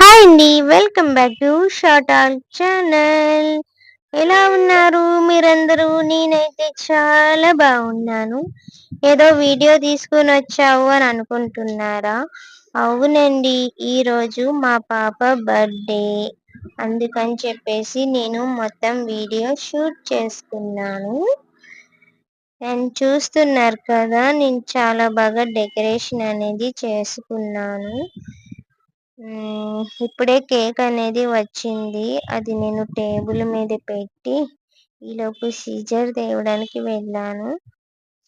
Hi అండి welcome back to short all channel ఎలా ఉన్నారు మీరందరూ? నేనైతే చాలా బాగున్నాను. ఏదో వీడియో తీసుకుని వచ్చావు అని అనుకుంటున్నారా? అవునండి. ఈరోజు మా పాప బర్త్డే. అందుకని చెప్పేసి నేను మొత్తం వీడియో షూట్ చేసుకున్నాను. అండ్ చూస్తున్నారు కదా నేను చాలా బాగా డెకరేషన్ అనేది చేసుకున్నాను. ఇప్పుడే కేక్ అనేది వచ్చింది. అది నేను టేబుల్ మీద పెట్టి ఈలోపు సీజర్ తేవడానికి వెళ్ళాను.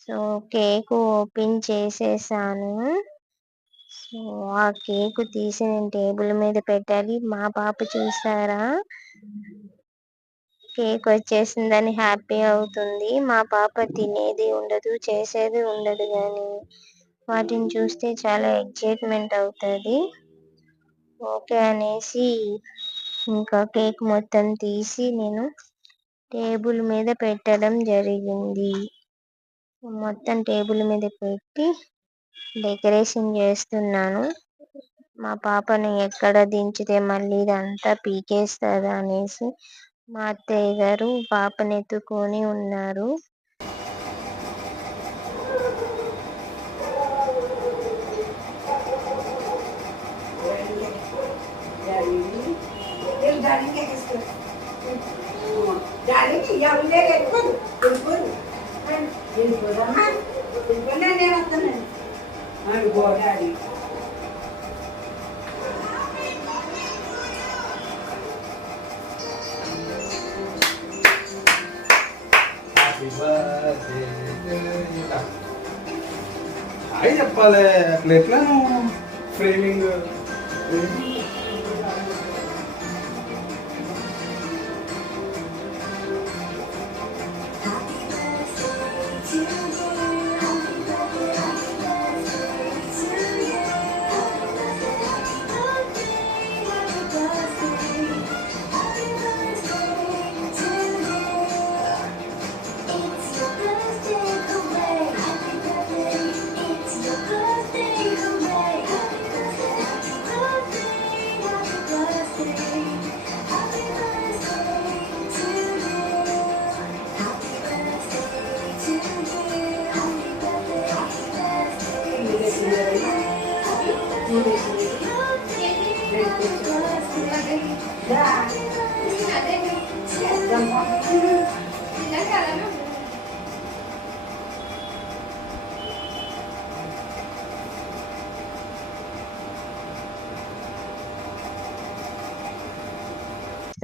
సో కేక్ ఓపెన్ చేసేసాను. సో ఆ కేక్ తీసి నేను టేబుల్ మీద పెట్టాలి. మా పాప చూసారా? కేక్ వచ్చేసిందని హ్యాపీ అవుతుంది. మా పాప తినేది ఉండదు చేసేది ఉండదు కానీ వాటిని చూస్తే చాలా ఎగ్జైట్మెంట్ అవుతుంది. ఓకే అనేసి ఇంకా కేక్ మొత్తం తీసి నేను టేబుల్ మీద పెట్టడం జరిగింది. మొత్తం టేబుల్ మీద పెట్టి డెకరేషన్ చేస్తున్నాను. మా పాపని ఎక్కడ దించితే మళ్ళీ ఇదంతా పీకేస్తుంది అనేసి మా అత్తయ్య గారు పాపని ఎత్తుకొని ఉన్నారు. డాడీకి ఇక ఉండే వెళ్ళిపోదు వెళ్ళిపోదు వెళ్ళిపోదమ్మా వెళ్ళిపోయినా నేను వస్తానండి. అనుకో డాడీ హ్యాపీ బర్త్డే హాయ్ చెప్పాలి అట్లా ఎట్లా? నువ్వు ఫ్రేమింగ్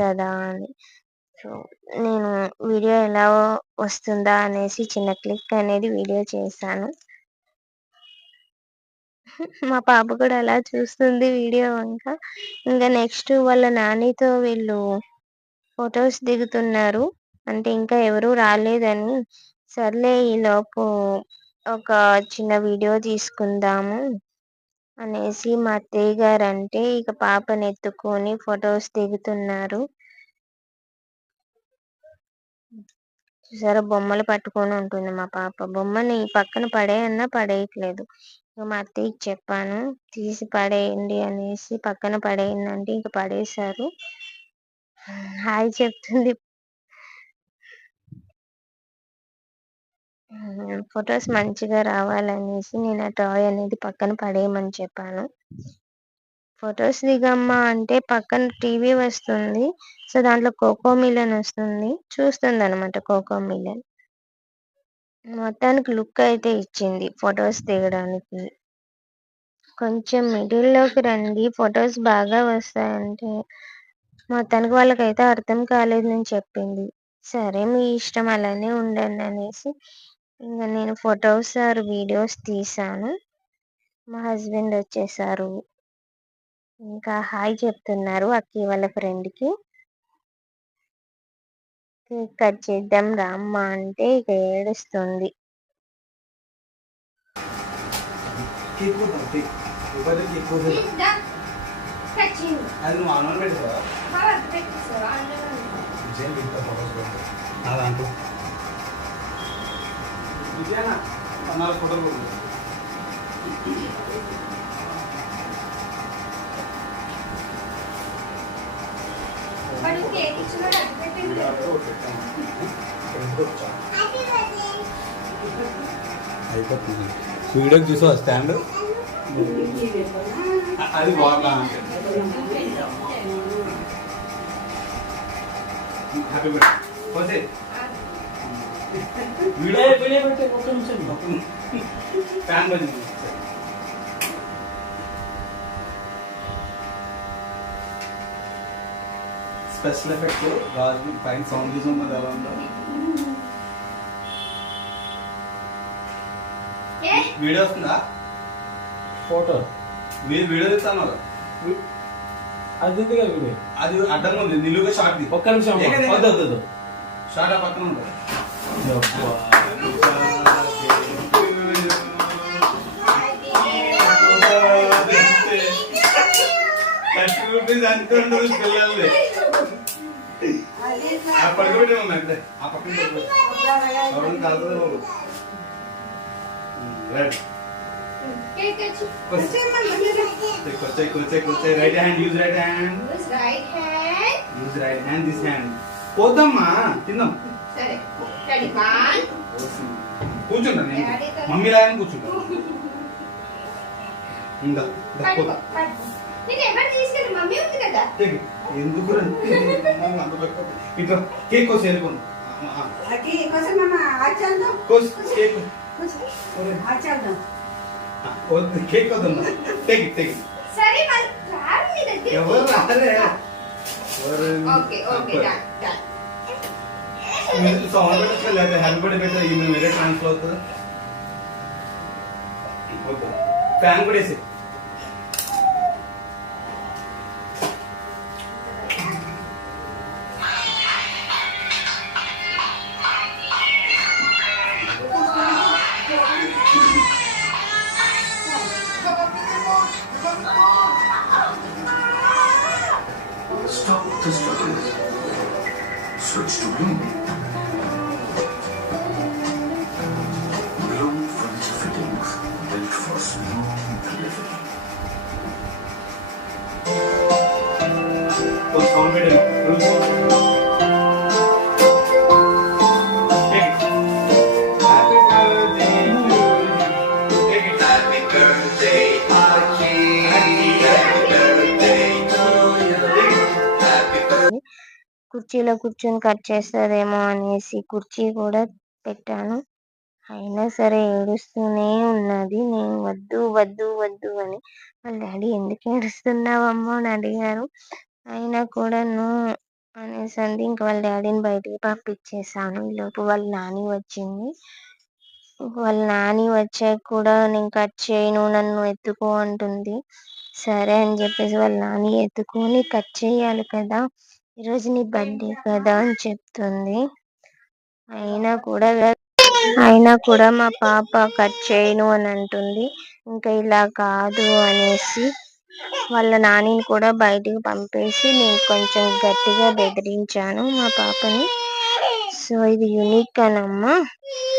కదా అని. సో నేను వీడియో ఎలా వస్తుందా అనేసి చిన్న క్లిక్ అనేది వీడియో చేశాను. మా పాప కూడా అలా చూస్తుంది వీడియో ఇంకా. ఇంకా నెక్స్ట్ వాళ్ళ నానితో వీళ్ళు ఫొటోస్ దిగుతున్నారు. అంటే ఇంకా ఎవరు రాలేదని. సర్లే ఈ లోపు ఒక చిన్న వీడియో తీసుకుందాము అనేసి మా అత్తయ్య గారు అంటే ఇక పాపని ఎత్తుకొని ఫొటోస్ దిగుతున్నారు. చూసారా బొమ్మలు పట్టుకొని ఉంటుంది మా పాప. బొమ్మని పక్కన పడేయన్నా పడేయట్లేదు. మా అత్తయ్యకి చెప్పాను. తీసి పడేయండి అనేసి పక్కన పడేయండి అంటే ఇంక పడేశారు. హాయ్ చెప్తుంది. ఫొటోస్ మంచిగా రావాలనేసి నేను ఆ టాయ్ అనేది పక్కన పడేయమని చెప్పాను. ఫొటోస్ దిగమ్మా అంటే పక్కన టీవీ వస్తుంది. సో దాంట్లో కోకో మిలన్ వస్తుంది. చూస్తుంది అనమాట కోకో మిలన్. మొత్తానికి లుక్ అయితే ఇచ్చింది ఫొటోస్ దిగడానికి. కొంచెం మిడిల్లోకి రండి ఫొటోస్ బాగా వస్తాయంటే మొత్తానికి వాళ్ళకైతే అర్థం కాలేదు నేను చెప్పింది. సరే మీ ఇష్టం అలానే ఉండండి అనేసి ఇంకా నేను ఫొటోస్ ఆర్ వీడియోస్ తీశాను మా హస్బెండ్ వచ్చేసారు. ఇంకా హాయ్ చెప్తున్నారు అక్కి వాళ్ళ ఫ్రెండ్కి కేక్ కట్ చేద్దాం రామ్మా అంటే ఇక ఏడుస్తుంది. కేక్ కొద్దాం అయిపోతుంది వీడియోకి చూసావా స్టాండ్? అది బాగుందా హ్యాపీ బర్త్డే. వీడియో వీడియో పెట్టే ఒక్క నిమిషం. ఫ్యాన్ బంద్. స్పెషల్ ఎఫెక్ట్ రాజు పైన సౌండ్ చూసాం మరి ఎలా ఉందో ఏ? వీడియో వస్తుందా ఫోటో మీరు వీడియో తీస్తాను అది వీడియో? అది అడ్డంగా ఉంది. నిలువుగా షార్ట్ ది ఒక్క నిమిషం. వద్దు షార్ట్ ఆ పక్కన ఉంటుంది. థర్టీ రూపీస్ అనుకోండి పిల్లల్ని ఆ పడుకోబెట్టే అంతే ఆ పక్కన పడుకోబెట్టు. రైట్ తిందాం. సరే. కూర్చుంటా నేను. మమ్మీ లాగా కూర్చుంటా. ఇంకా కేక్. ఎందుకు. ఇట్లా కేక్ కోసి వెళ్ళిపోను అకి కోసం కేక్ కేక్ వద్దమ్మా. ఎవరు రాలే వేరే ట్రాన్స్ఫర్ అవుతుంది. ఫ్యాన్ కూడా వేసి Stop the struggle. Switch to Bloom. కుర్చీలో కూర్చొని కట్ చేస్తారేమో అనేసి కుర్చీ కూడా పెట్టాను. అయినా సరే ఏడుస్తూనే ఉన్నది. నేను వద్దు వద్దు వద్దు అని వాళ్ళ డాడీ ఎందుకు ఏడుస్తున్నావమ్మా అని అడిగారు. అయినా కూడా నువ్వు అనేసి అంది ఇంక వాళ్ళ డాడీని బయటికి పంపించేసాను ఈలోపు వాళ్ళ నాని వచ్చింది. వాళ్ళ నాని వచ్చాక కూడా నేను కట్ చేయను నన్ను ఎత్తుకో అంటుంది. సరే అని చెప్పేసి వాళ్ళ నాని ఎత్తుకొని కట్ చేయాలి కదా ఈరోజు నీ బర్త్డే కదా అని చెప్తుంది. అయినా కూడా అయినా కూడా మా పాప కట్ చేయను అని అంటుంది. ఇంకా ఇలా కాదు అనేసి వాళ్ళ నానిని కూడా బయటికి పంపేసి నేను కొంచెం గట్టిగా బెదిరించాను మా పాపని. సో ఇది యూనిక్ అనమ్మా.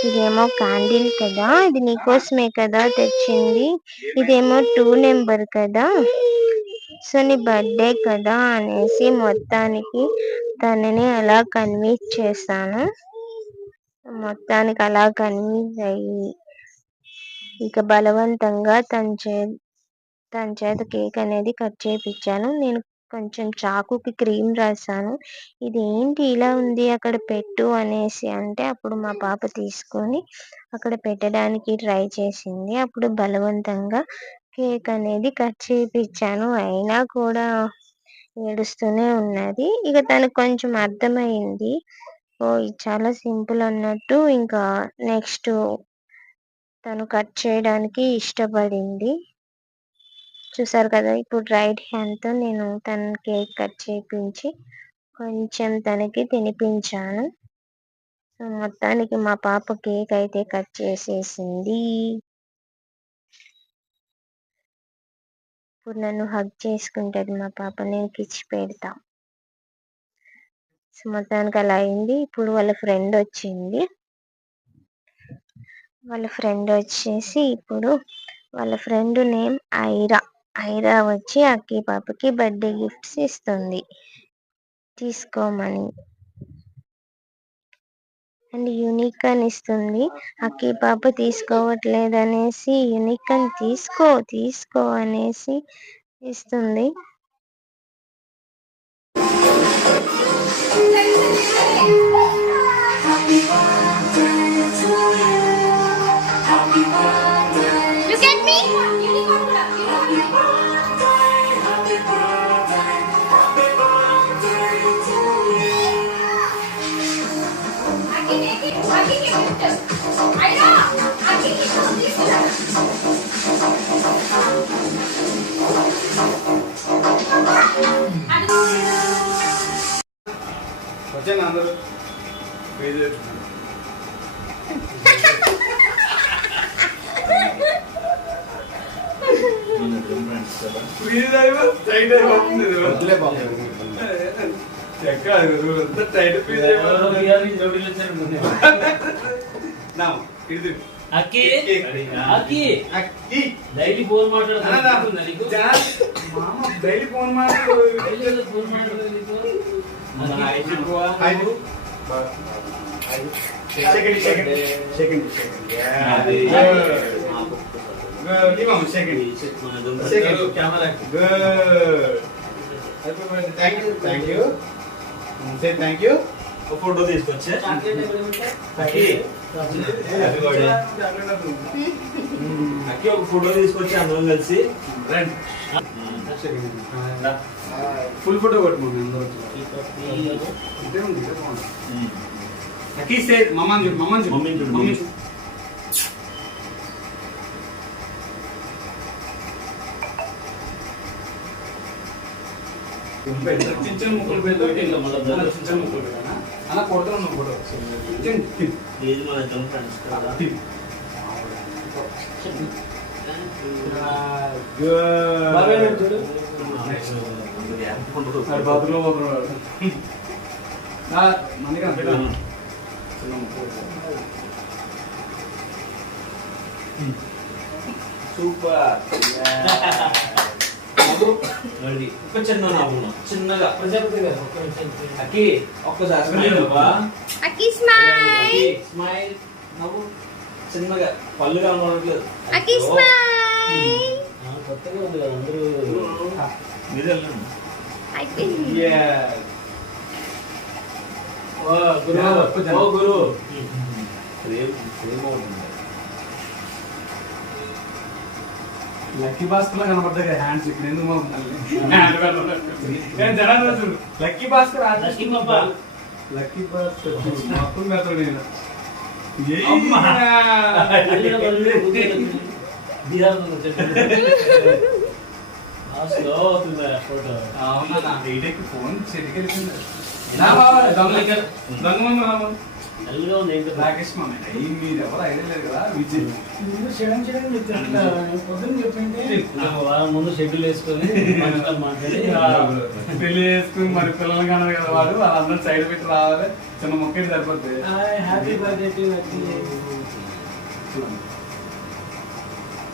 ఇదేమో క్యాండిల్ కదా. ఇది నీకోసమే కదా తెచ్చింది. ఇదేమో టూ నెంబర్ కదా. సో నీ బర్త్డే కదా అనేసి మొత్తానికి తనని అలా కన్విన్స్ చేశాను. మొత్తానికి అలా కన్విన్స్ అయ్యి ఇక బలవంతంగా తన చే తన చేత కేక్ అనేది కట్ చేపించాను నేను కొంచెం చాకుకి క్రీమ్ రాశాను. ఇది ఏంటి ఇలా ఉంది అక్కడ పెట్టు అనేసి అంటే అప్పుడు మా పాప తీసుకొని అక్కడ పెట్టడానికి ట్రై చేసింది. అప్పుడు బలవంతంగా కేక్ అనేది కట్ చేపించాను అయినా కూడా ఏడుస్తూనే ఉన్నది. ఇక తనకు కొంచెం అర్థమైంది ఓ ఇది చాలా సింపుల్ అన్నట్టు ఇంకా నెక్స్ట్ తను కట్ చేయడానికి ఇష్టపడింది. చూసారు కదా ఇప్పుడు రైట్ హ్యాండ్తో నేను తన కేక్ కట్ చేపించి కొంచెం తనకి తినిపించాను. సో మొత్తానికి మా పాప కేక్ అయితే కట్ చేసేసింది. ఇప్పుడు నన్ను హగ్ చేసుకుంటుంది మా పాప నేను కిచ్చి పెడతా. సో మొత్తానికి అలా అయింది. ఇప్పుడు వాళ్ళ ఫ్రెండ్ వచ్చింది. వాళ్ళ ఫ్రెండ్ వచ్చేసి ఇప్పుడు వాళ్ళ ఫ్రెండ్ నేమ్ ఐరా. ఐరా వచ్చి అక్కి పాపకి బర్త్డే గిఫ్ట్స్ ఇస్తుంది. తీసుకోమని. అండ్ యూనిక్ అని ఇస్తుంది. అక్కి పాప తీసుకోవట్లేదు అనేసి యూనిక్ అని తీసుకో తీసుకో అనేసి ఇస్తుంది. Look వచ్చాను అందరూ పేజ్ ప్లీజ్ అయిపో టైట్ అయిపోతుంది ఇది. వదిలే బాబు. చెక్క అంతా టైట్ అయిపోతుంది నా ఇది అక్కి కేక్. అక్కి. అక్కి. డైలీ ఫోన్ మాట్లాడుతున్నా నీకు? మామ daily phone phone second second second second second. Camera. Good thank you thank you say thank you photo తీసుకొచ్చా. పెట్టా? అక్కి ఒక ఫోటో తీసుకొచ్చి అందరం కలిసి రండి. ఫుల్ ఫోటో కొట్టు మమ్మీ అందరూ ఇదే ఉంది ఇదే బాగుంది అక్కి సే మమ్మని మమ్మని మమ్మీ మమ్మీ. ముక్కలు పెడతా చిన్న ముక్కలు పెట్టానా అలా కొడతాను నువ్వు ఫోటో చిన్న ఇది మన ఇద్దరం ఫ్రెండ్స్ కదా బాగా మనకి పెట్టాను చిన్న ముక్కలు సూపర్ మరి ఒక చిన్న నవ్వు చిన్నగా ప్రజాపతి గారు ఒక్క నిమిషం. అక్కి ఒక్కసారి స్మైల్ అవ్వా అక్కి స్మైల్ స్మైల్ నవ్వు చిన్నగా పళ్ళు కనబడట్లేదు అక్కి స్మైల్ ఆ, కొత్తగా ఉంది కదా అందరూ మీరు వెళ్ళండి అయిపోయింది ఓ, గురు Yeah, ఓ గురు ప్రేమ ప్రేమ అవుతుంది లక్కీ భాస్కర్ కనపడతాయి కదా హ్యాండ్స్ ఇక్కడ ఎందుకు రోజు లక్కీ భాస్కర్ లక్కీ భాస్కర్. మొత్తం పెడతాడు నేను. ఫోన్ చెట్టుకెళ్ళిపోయింది నా బాబా దొంగ దొంగ మంది షెడ్యూల్ వేసుకొని పెళ్ళి మరి పిల్లలు కన్నారు కదా వాడు వాళ్ళందరూ సైడ్ పెట్టి రావాలి. చిన్న మొక్క సరిపోతుంది హ్యాపీ బర్త్డే టు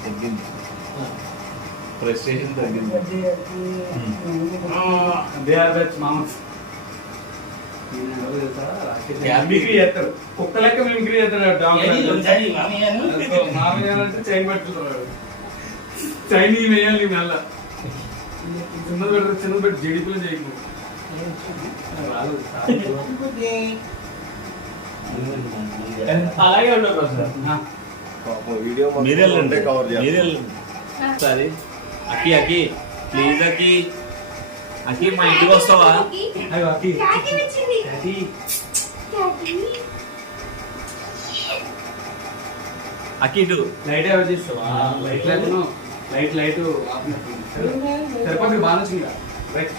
తగ్గింది మామస్ చేస్తారు కుక్క లెక్క మిమిక్రీ చేస్తాడు డాగ్ మామయ్య అంటే చైన్ పట్టుకుంటున్నాడు చైన్ ఈ వేయాలి మెల్ల. చిన్నది పెడతారు చిన్నది పెట్టి జడిపిలో చేయకు. అలాగే ఉండదు వీడియో మీరు కవర్ సరే. అక్కి అక్కి. ప్లీజ్ అక్కి. అక్కి మా ఇంటికి వస్తావా? అయ్యో అక్కి ఇటు లైట్ ఎవరు చేస్తావా? లైట్ లైట్ లైట్ లైట్ సరిపోతుంది బాగా వచ్చింది రైట్